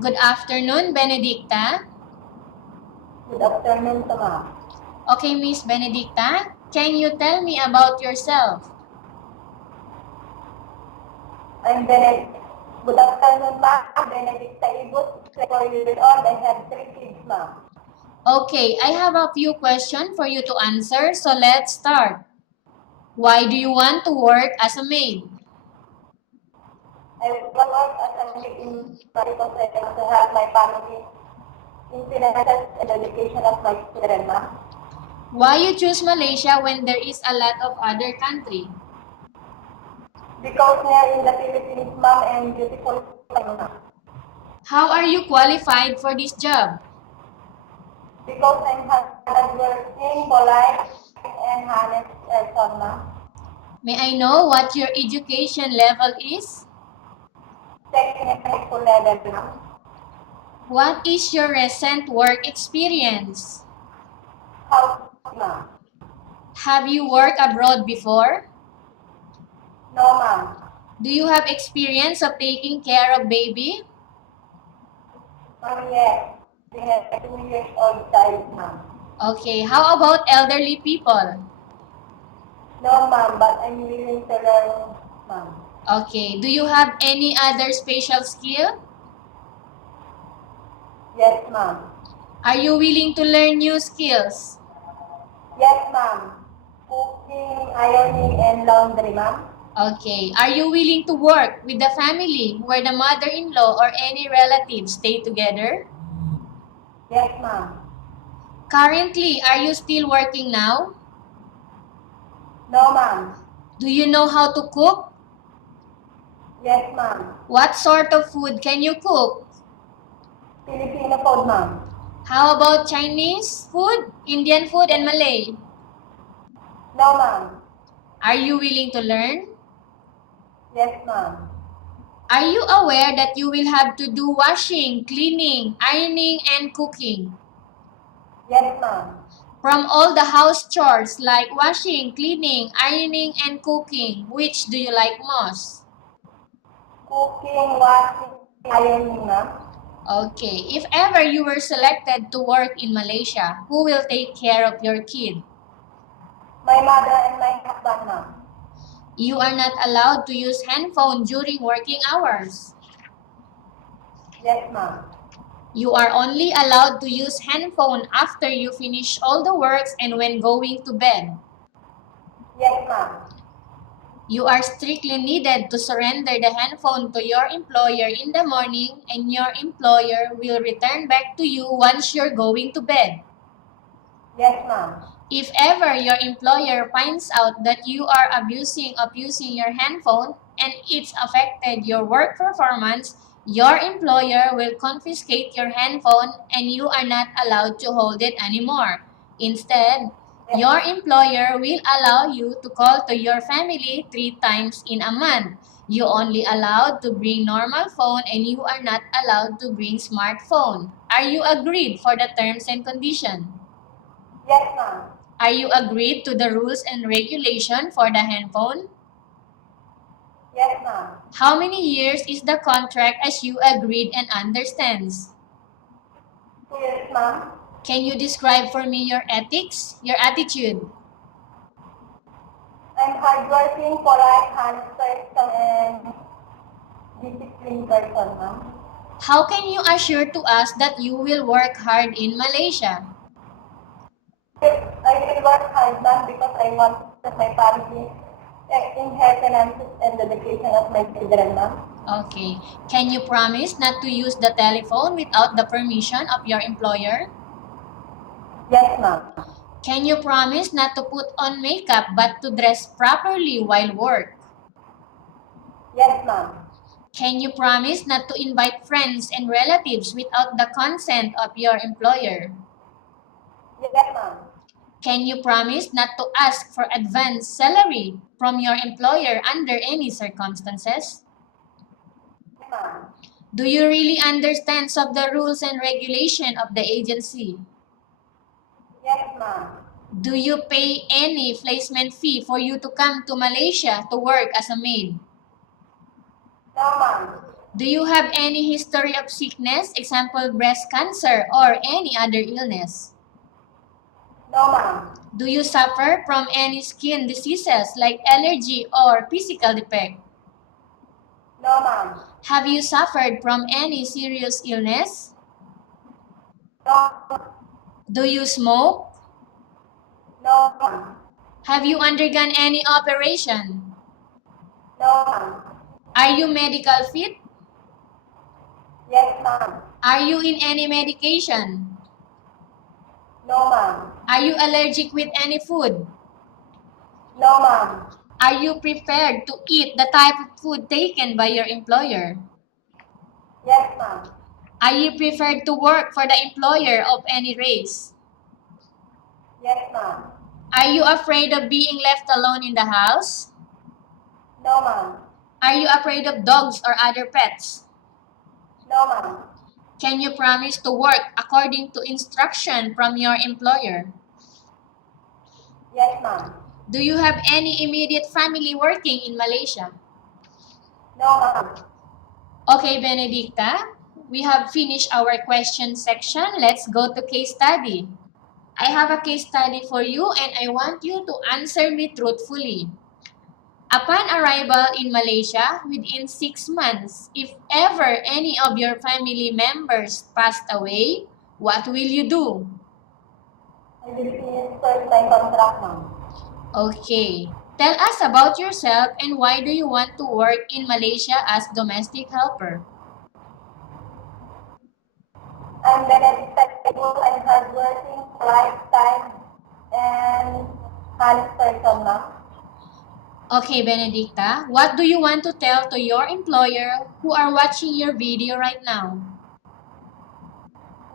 Good afternoon, Benedicta. Good afternoon to ma'am. Okay, Miss Benedicta, can you tell me about yourself? I'm Benedict. Good afternoon, ma'am. Benedicta Ibut, 24 years old. I have 3 kids, ma'am. Okay, I have a few questions for you to answer, so let's start. Why do you want to work as a maid? I will work as a maid in because I want to help my family in finances and education of my children, ma'am. Why you choose Malaysia when there is a lot of other country? Because we are in the Philippines, ma'am, and beautiful, ma'am. How are you qualified for this job? Because I'm hardworking, polite, and honest person, ma'am. May I know what your education level is? Technical school level, ma'am. What is your recent work experience? How, ma'am? Have you worked abroad before? No, ma'am. Do you have experience of taking care of baby? Ma'am, yes. We have a 2 years old child, ma'am. Okay, how about elderly people? No, ma'am, but I'm willing to learn, ma'am. Okay, do you have any other special skill? Yes, ma'am. Are you willing to learn new skills? Yes, ma'am. Cooking, ironing, and laundry, ma'am. Okay, are you willing to work with the family where the mother-in-law or any relatives stay together? Yes, ma'am. Currently, are you still working now? No, ma'am. Do you know how to cook? Yes, ma'am. What sort of food can you cook? Filipino food, ma'am. How about Chinese food, Indian food, and Malay? No, ma'am. Are you willing to learn? Yes, ma'am. Are you aware that you will have to do washing, cleaning, ironing, and cooking? Yes, ma'am. From all the house chores like washing, cleaning, ironing, and cooking, which do you like most? Cooking, washing, ironing, ma'am. Okay, if ever you were selected to work in Malaysia, who will take care of your kid? My mother and my husband, ma'am. You are not allowed to use handphone during working hours. Yes, ma'am. You are only allowed to use handphone after you finish all the works and when going to bed. Yes, ma'am. You are strictly needed to surrender the handphone to your employer in the morning and your employer will return back to you once you're going to bed. Yes, ma'am. If ever your employer finds out that you are abusing of using your handphone and it's affected your work performance, your employer will confiscate your handphone and you are not allowed to hold it anymore. Instead, your employer will allow you to call to your family 3 times in a month. You only allowed to bring normal phone and you are not allowed to bring smartphone. Are you agreed for the terms and conditions? Yes, ma'am. Are you agreed to the rules and regulation for the handphone? Yes, ma'am. How many years is the contract as you agreed and understands? 2 years, ma'am. Can you describe for me your ethics, your attitude? I'm hardworking, polite, honest person, and disciplined person, ma'am. How can you assure to us that you will work hard in Malaysia? I will work hard, ma'am, because I want that my family inheritance and the education of my children, ma'am. Okay. Can you promise not to use the telephone without the permission of your employer? Yes, ma'am. Can you promise not to put on makeup but to dress properly while work? Yes, ma'am. Can you promise not to invite friends and relatives without the consent of your employer? Yes, ma'am. Can you promise not to ask for advance salary from your employer under any circumstances? Yes, ma'am. Do you really understand of the rules and regulation of the agency? Yes, ma'am. Do you pay any placement fee for you to come to Malaysia to work as a maid? No, ma'am. Do you have any history of sickness, example breast cancer or any other illness? No, ma'am. Do you suffer from any skin diseases like allergy or physical defect? No, ma'am. Have you suffered from any serious illness? No, Do you smoke? no, ma'am. Have you undergone any operation? No, ma'am. Are you medical fit? Yes, ma'am. Are you in any medication? No, ma'am. Are you allergic with any food? No, ma'am. Are you prepared to eat the type of food taken by your employer? Yes, ma'am. Are you prepared to work for the employer of any race? Yes, ma'am. Are you afraid of being left alone in the house? No, ma'am. Are you afraid of dogs or other pets? No, ma'am. Can you promise to work according to instruction from your employer? Yes, ma'am. Do you have any immediate family working in Malaysia? No, ma'am. Okay, Benedicta, we have finished our question section. Let's go to case study. I have a case study for you and I want you to answer me truthfully. Upon arrival in Malaysia, within 6 months, if ever any of your family members passed away, what will you do? I will finish first my contract, ma'am. Okay. Tell us about yourself and why do you want to work in Malaysia as domestic helper? I'm very respectable and hardworking, lifetime, and honest person, ma'am. Okay, Benedicta, what do you want to tell to your employer who are watching your video right now?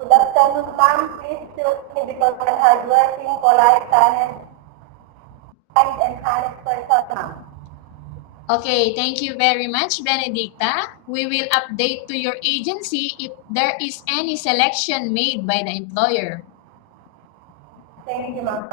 Good afternoon, ma'am. Please choose me because I'm hardworking, polite, kind, and honest person, ma'am. Okay, thank you very much, Benedicta. We will update to your agency if there is any selection made by the employer. Thank you, ma'am.